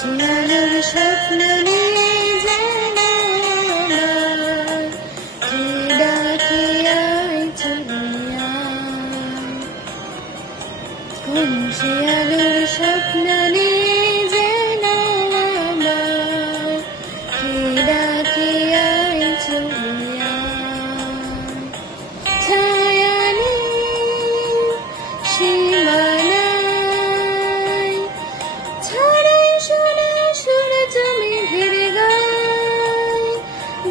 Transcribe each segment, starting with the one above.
শিয়ালের স্বপ্ন নিয়ে যেন আমার কে ডাকে আয় চলে আয়। কোন শিয়ালের স্বপ্ন নিয়ে যেন আমার কে ডাকে আয় চলে আয়। ছায়া নেই সীমানায়, ছড়াই শোনা সূর্য মেঘের গায়,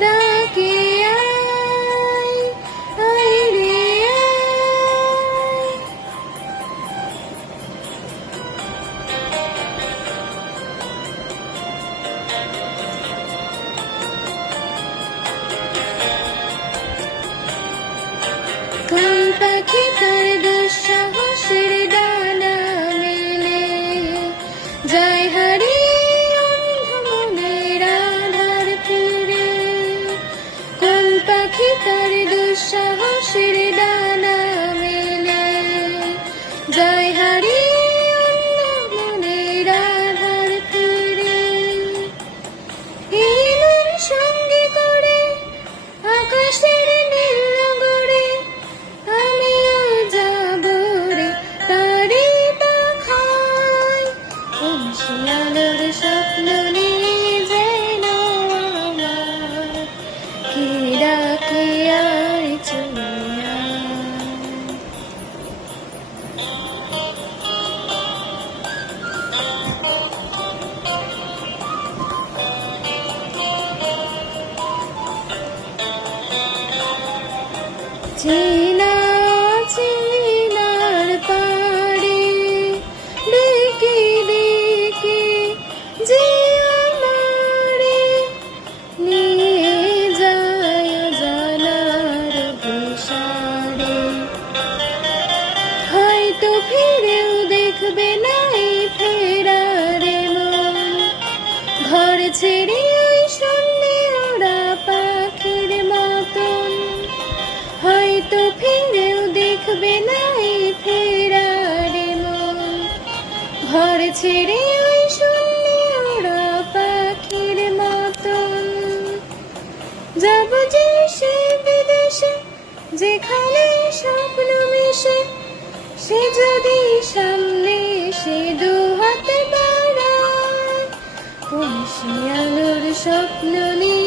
ডাকে আয় আয় রে আয়। কোন পাখি তার দুঃসাহসের ডানা মেলে যায় হারিয়ে অন্ধ মনের আধার ফিরে। কোন পাখি তার দুঃসাহসের ডানা মেলে যায় হারিয়ে অন্ধ মনের আধার ফিরে। এলেন সঙ্গে করে আকাশের নীল গড়ে, আমিও যাব রে তারি পাখায়। কোন শিয়ালের স্বপ্ন নিয়ে যেন আমার কে ডাকে আয় চলে আয়। চেনা চেনার পাড়ে ডেকে ডেকে যে আমারে নিয়ে যায় জানার দেশারে। হয়তো ফিরেও দেখবে না এই ফেরারে মন, ঘর ছেড়ে ওই শূন্যে ওরা পাখির মতন। হয়তো ফিরেও দেখবে না এই ফেরারে মন, ঘর ছেড়ে ওই শূন্যে ওরা পাখির মতন। যাব যে সে বিদেশে যেখানে স্বপ্ন মিশে, সে যদি সামনে সে দু হাতে বাড়ায়। কোন শিয়ালের স্বপ্ন নিয়ে